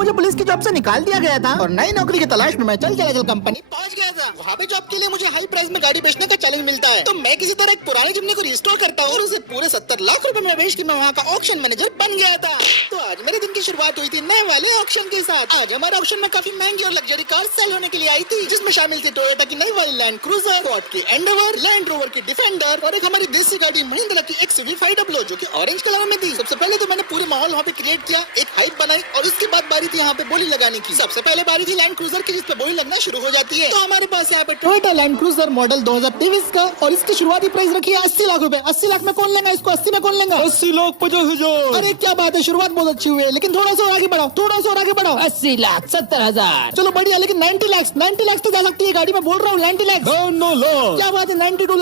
मुझे पुलिस की जॉब से निकाल दिया गया था और नई नौकरी की तलाश में मैं चल कंपनी पहुंच गया था। वहाँ पे जॉब के लिए मुझे हाई प्राइस में गाड़ी बेचने का चैलेंज मिलता है, तो मैं किसी तरह एक पुरानी जिम्नी को रिस्टोर करता हूँ और उसे पूरे 70 लाख रुपए में बेच के मैं वहाँ का ऑक्शन मैनेजर बन गया था। तो आज मेरे दिन की शुरुआत हुई थी नए वाले ऑक्शन के साथ। आज हमारे ऑक्शन में काफी महंगी और लग्जरी कार सेल होने के लिए आई थी, जिसमें शामिल थी टोयोटा की नई वाली लैंड क्रूजर, फोर्ड की एंडेवर, लैंड रोवर की डिफेंडर और एक हमारी देसी गाड़ी महिंद्रा की XUV 500 जो की ऑरेंज कलर में थी। सबसे पहले तो मैंने पूरे माहौल वहाँ पे क्रिएट किया, एक हाइप बनाई और उसके बाद बारी थी यहाँ पे बोली लगाने की। सबसे पहले बारी थी लैंड क्रूजर की, जिसपे बोली लगना शुरू हो जाती है। तो हमारे पास यहाँ पे टोयोटा लैंड क्रूजर मॉडल 2023 का और इसकी शुरुआती प्राइस रखी है 80 लाख रुपए। 80 लाख में कौन लेगा इसको? 80 में कौन लेगा? 80 लाख 50,000। अरे क्या बात है, शुरुआत बहुत अच्छी हुई है, लेकिन थोड़ा सा और आगे बढ़ाओ, थोड़ा सा और आगे बढ़ाओ। 80 लाख 70,000। चलो बढ़िया, लेकिन 90 लाख तो जा सकती है गाड़ी में, बोल रहा हूँ 90 लाख। 9 लाख। क्या बात है, 92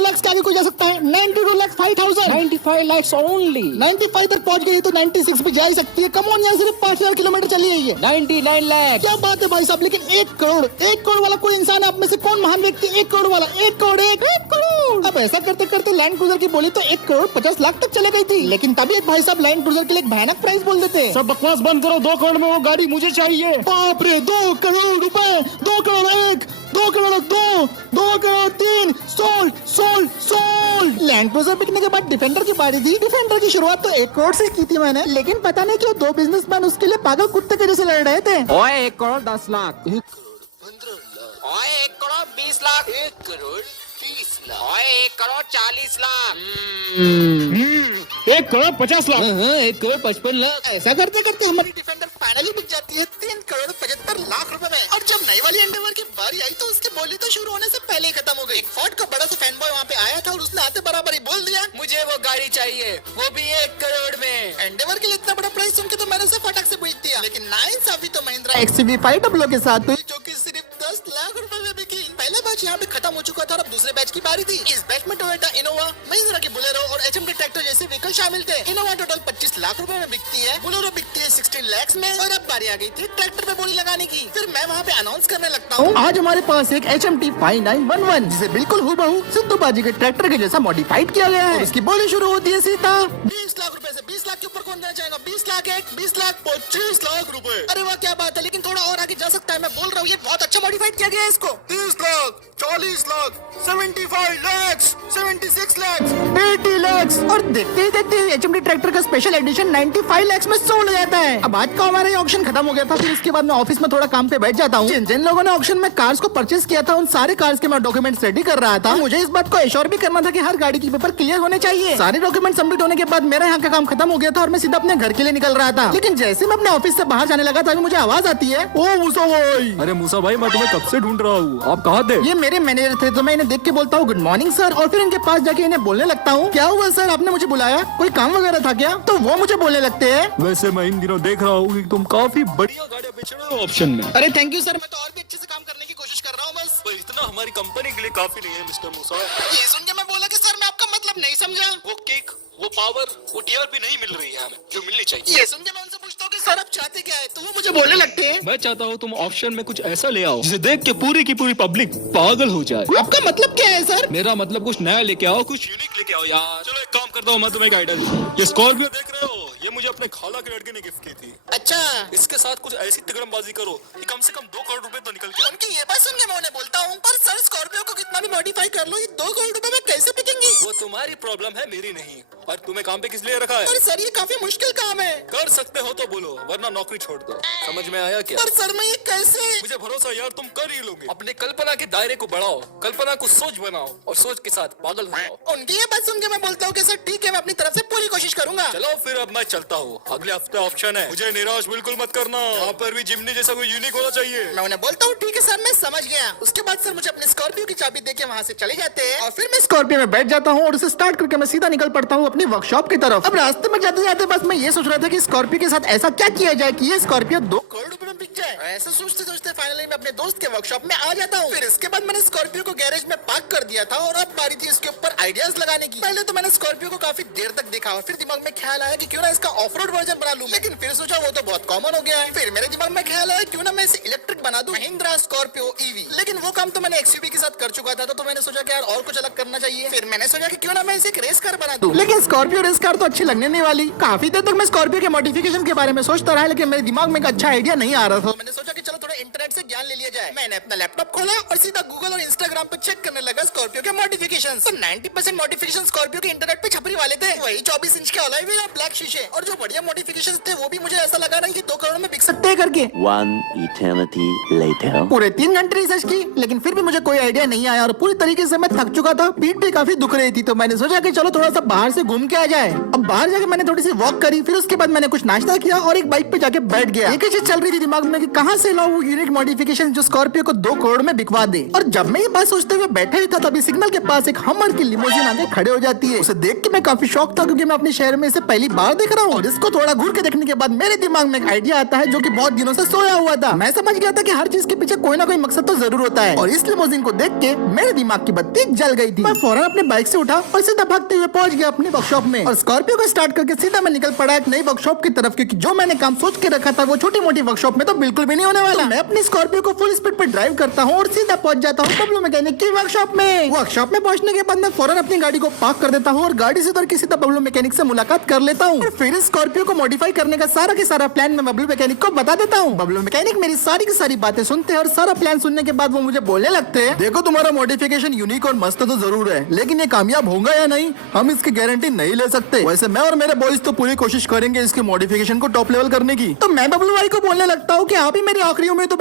लाख के आगे कोई जा सकता है? 92 लाख 5,000। 95 lakhs only। 95 तक पहुंच गई तो 96 भी जा ही सकती है। कम ऑन, यहाँ सिर्फ 5,000 किलोमीटर चली है ये। 99 lakhs। क्या बात है भाई साहब, लेकिन 1 करोड़ वाला कोई इंसान आप में से कौन महान व्यक्ति 1 करोड़ वाला? 1 करोड़। अब ऐसा करते करते लैंड क्रूजर की बोली तो 1 करोड़ 50 लाख तक चले गई थी, लेकिन तभी एक भाई साहब लैंड क्रूजर के लिए एक भयानक प्राइस बोल देते। सब बकवास बंद करो, 2 करोड़ में वो गाड़ी मुझे चाहिए। बाप रे, 2 करोड़ रुपए, 2 crore 1, 2 crore 2, 2 crore 3, sold. Land cruiser बिकने के बाद डिफेंडर की बारी थी। डिफेंडर की शुरुआत तो 1 करोड़ से की थी मैंने, लेकिन पता नहीं क्यों 2 बिजनेसमैन उसके लिए पागल कुत्ते के जैसे लड़ रहे थे। ओए 1 करोड़ 10 लाख। 1 करोड़ 20 लाख। 1 करोड़ 30 लाख। ओए 1 करोड़ 40 लाख। 1 करोड़ 50 लाख। 1 करोड़ 55 लाख। ऐसा करते करते हमारी डिफेंडर फाइनली बिक जाती है 3 करोड़ 75 लाख रुपए में। और जब नई वाली एंडेवर की बारी आई तो उसकी बोली तो शुरू होने से पहले ही खत्म हो गई। एक फोर्ड का बड़ा सा फैन बॉय वहाँ पे आया था और उसने आते बराबर ही बोल दिया, मुझे वो गाड़ी चाहिए, वो भी 1 करोड़ में। एंडेवर के लिए इतना बड़ा प्राइस सुन के तो मैंने उसे फटाक से बेच दिया। लेकिन नाइंसाफी तो महिंद्रा XUV 500 के साथ हुई, जो कि सिर्फ 10 लाख रुपए में बिकी। पहला बैच यहाँ पे खत्म हो चुका था और अब दूसरे बैच की बारी थी। इस बैच में टोयोटा इनोवा, महिंद्रा की बोलेरो और HMT ट्रैक्टर जैसे व्हीकल शामिल थे। इनोवा टोटल 25 लाख रुपए में बिकती है, बोलेरो बिकती है 16 लाख में। और अब बारी आ गई थी ट्रैक्टर पे बोली लगाने की। फिर मैं वहाँ पे अनाउंस करने लगता हूँ, आज हमारे पास एक HMT 5911 जिसे बिल्कुल हूबहू सिद्धू बाजी के ट्रैक्टर के जैसा मॉडिफाइड किया गया है। इसकी बोली शुरू होती है सीधा 20 लाख रुपए से। 20 लाख के ऊपर कौन देना चाहेगा? 20 लाख 1, 20 लाख 25 लाख रुपए। अरे वाह क्या बात है, लेकिन थोड़ा और आगे जा सकता है। मैं बोल रहा हूँ ये बहुत अच्छा मॉडिफाइड किया गया है इसको। 30 लाख 40 लाख 75 लाख 76 लाख 80 लाख और देखते ही देखते HMT ट्रैक्टर का स्पेशल एडिशन 95 लाख में सोल्ड हो जाता है। अब आज का हमारा ये ऑक्शन खत्म हो गया था। फिर इसके बाद मैं ऑफिस में थोड़ा काम पे बैठ जाता हूँ। जिन लोगों ने ऑक्शन में कार्स को परचेज किया था उन सारे कार्स के मैं डॉक्यूमेंट्स रेडी कर रहा था। मुझे इस बात को एश्योर भी करना था कि हर गाड़ी की पेपर क्लियर होने चाहिए। सारे डॉक्यूमेंट सबमिट होने के बाद मेरा यहाँ का काम खत्म हो गया था और मैं सीधा अपने घर के लिए निकल रहा था। लेकिन जैसे मैं अपने ऑफिस से बाहर जाने लगा तभी मुझे आवाज आती है, ओ मूसा भाई। अरे मूसा भाई, मैं तुम्हें कब से ढूंढ रहा हूँ, आप कहाँ थे? ये मेरे मैनेजर थे, तो मैं इन्हें देख के बोलता हूँ गुड मॉर्निंग सर, और फिर इनके पास जाके इन्हें बोलने लगता हूँ, क्या हुआ सर, आपने मुझे बुलाया, कोई काम वगैरह था क्या? तो वो मुझे बोलने लगते हैं, वैसे मैं इन दिनों देख रहा हूँ कि तुम काफी बढ़िया गाड़ियाँ बेच रहे हो ऑप्शन में। अरे थैंक यू सर, मैं तो और भी अच्छे से काम करने की कोशिश कर रहा हूँ बस। पर इतना हमारी कंपनी के लिए काफी नहीं है मिस्टर मूसा। ये सुन के मैं बोला कि सर मैं आपका मतलब नहीं समझा। वो केक, वो पावर, वो टीआरपी नहीं मिल रही है हमें जो मिलनी चाहिए। ये सुन के मैं उनसे पूछता हूँ कि सर आप चाहते क्या है, तो वो मुझे बोलने लगते हैं, मैं चाहता हूँ तुम ऑप्शन में कुछ ऐसा ले आओ जिसे देख के पूरी की पूरी पब्लिक पागल हो जाए। आपका मतलब क्या है सर? मेरा मतलब कुछ नया लेके आओ, कुछ यूनिक लेके आओ यार। चलो एक काम करता हूँ, मैं तुम्हें एक आइडिया देता हूँ। ये स्कॉर्पियो देख रहे हो, ये मुझे अपने खाला के लड़के ने गिफ्ट की थी। अच्छा, इसके साथ कुछ ऐसी तिगड़मबाजी करो कि कम से कम 2 करोड़ रुपए तो निकल के आए। उनकी ये बात सुन के मैं उन्हें बोलता हूँ, पर सर स्कॉर्पियो को कितना भी मॉडिफाई कर लो, ये 2 करोड़ रुपए में कैसे बिकेंगी? वो तुम्हारी प्रॉब्लम है, मेरी नहीं। और तुम्हें काम पे किस लिए रखा है? पर सर ये काफी मुश्किल काम है। कर सकते हो तो बोलो, वरना नौकरी छोड़ दो। समझ में आया क्या? पर सर मैं ये कैसे? मुझे भरोसा यार, तुम कर ही लोगे। अपने कल्पना के दायरे को बढ़ाओ, कल्पना को सोच बनाओ और सोच के साथ पागल हो जाओ। उनकी ये बात सुन के मैं बोलता हूँ कि सर ठीक है, मैं अपनी तरफ से पूरी कोशिश करूंगा। चलो फिर अब मैं चलता हूँ, अगले हफ्ते ऑप्शन है, मुझे निराश बिल्कुल मत करना। यहाँ पर भी जिमनी जैसा कोई यूनिक होना चाहिए। मैं उन्हें बोलता हूँ ठीक है सर, मैं समझ गया। उसके बाद सर मुझे अपने स्कॉर्पियो की चाबी देके वहाँ से चले जाते हैं और फिर मैं स्कॉर्पियो में बैठ जाता हूँ और उसे स्टार्ट करके मैं सीधा निकल पड़ता हूँ अपनी वर्कशॉप की तरफ। अब रास्ते में जाते जाते बस मैं ये सोच रहा था कि स्कॉर्पियो के साथ ऐसा क्या किया जाए कि ये स्कॉर्पियो 2 करोड़ रुपए में बिक जाए। ऐसा सोचते सोचते फाइनली मैं अपने दोस्त के वर्कशॉप में आ जाता हूँ। फिर इसके बाद मैंने स्कॉर्पियो को गैरेज में पार्क कर दिया था और अब बारी थी इसके ऊपर आइडियाज लगाने की। पहले तो मैंने स्कॉर्पियो को काफी देर तक देखा और फिर दिमाग में ख्याल आया कि क्यों ना इसका ऑफ रोड वर्जन बना लूं, लेकिन फिर सोचा वो तो बहुत कॉमन हो गया है। फिर मेरे दिमाग में ख्याल आया क्यों ना मैं इसे इलेक्ट्रिक बना दूं, महिंद्रा स्कॉर्पियो ईवी। लेकिन वो काम तो मैंने एक्सयूवी के साथ कर चुका था, तो मैंने सोचा कि यार और कुछ अलग करना चाहिए। फिर मैंने सोचा कि क्यों ना मैं इसे एक रेस कार बना दूं। लेकिन स्कॉर्पियो रेस कार तो अच्छी लगने नहीं वाली। काफी देर तक मैं स्कॉर्पियो के मॉडिफिकेशन के बारे में सोचता रहा, लेकिन मेरे दिमाग में एक अच्छा आइडिया नहीं आ रहा था। मैंने सोचा कि चलो थोड़ा इंटरनेट से ज्ञान ले लिया जाए। मैंने अपना लैपटॉप खोला और सीधा गूगल और इंस्टाग्राम पे चेक करने लगा स्कॉर्पियो के मॉडिफिकेशन। तो 90% मॉडिफिकेशन स्कॉर्पियो के इंटरनेट पे छपरी वाले थे। वही 24 इंच के अलॉय व्हील और ब्लैक शीशे, और जो बढ़िया मॉडिफिकेशंस थे वो भी मुझे ऐसा लगा रहा है कि 2 करोड़ में बिक सकते हैं करके। 1 eternity later. पूरे 3 घंटे रिसर्च की, लेकिन फिर भी मुझे कोई आइडिया नहीं आया और पूरी तरीके से मैं थक चुका था। पीठ भी काफी दुख रही थी, तो मैंने सोचा कि चलो थोड़ा सा बाहर से घूम के आ जाए। अब बाहर जाके मैंने थोड़ी सी वॉक करी, फिर उसके बाद मैंने कुछ नाश्ता किया और एक बाइक पे जाके बैठ गया। एक ही चीज चल रही थी दिमाग में कि कहां से लाऊं वो यूनिक मॉडिफिकेशन जो स्कॉर्पियो को 2 करोड़ में बिकवा दे। और जब मैं ये बात सोचते हुए बैठा ही था, तभी सिग्नल के पास एक हमर की लिमोजिन आके खड़े हो जाती है। उसे देख के मैं काफी शॉक था, क्योंकि मैं अपने शहर में इसे पहली बार देख रहा हूँ। और इसको थोड़ा घूर के देखने के बाद मेरे दिमाग में एक आइडिया आता है जो कि बहुत दिनों से सोया हुआ था। मैं समझ गया था कि हर चीज के पीछे कोई ना कोई मकसद तो जरूर होता है, और इस लिमोजिन को देख के मेरे दिमाग की बत्ती जल गई थी। मैं फौरन अपने बाइक से उठा और सीधा भागते हुए पहुंच गया अपने वर्कशॉप में, और स्कॉर्पियो को स्टार्ट करके सीधा मैं निकल पड़ा एक नई वर्कशॉप की तरफ, क्योंकि जो मैंने काम सोच के रखा था वो छोटी मोटी वर्कशॉप में तो बिल्कुल भी नहीं होने वाला। मैं अपनी स्कॉर्पियो को फुल स्पीड पर ड्राइव करता हूँ और सीधा पहुंच जाता हूँ बबलू मैकेनिक की वर्कशॉप में। वर्कशॉप में पहुंचने के बाद मैं फौरन अपनी गाड़ी को पार्क कर देता हूँ और गाड़ी से उतर के सीधा बबलू मैकेनिक से मुलाकात कर लेता हूँ। और फिर स्कॉर्पियो को मॉडिफाई करने का सारा के सारा प्लान मैं बबलू मैकेनिक को बता देता हूँ। बबलू मैकेनिक मेरी सारी की सारी बातें सुनते हैं और सारा प्लान सुनने के बाद वो मुझे बोलने लगते हैं, देखो तुम्हारा मॉडिफिकेशन यूनिक और मस्त तो जरूर है, लेकिन ये कामयाब होगा या नहीं हम इसकी गारंटी नहीं ले सकते। वैसे मैं और मेरे बॉयज तो पूरी कोशिश करेंगे इसके मॉडिफिकेशन को टॉप लेवल करने की। तो मैं बबलू भाई को बोलने लगता हूँ कि आप ही मेरी आखिरी उम्मीद तो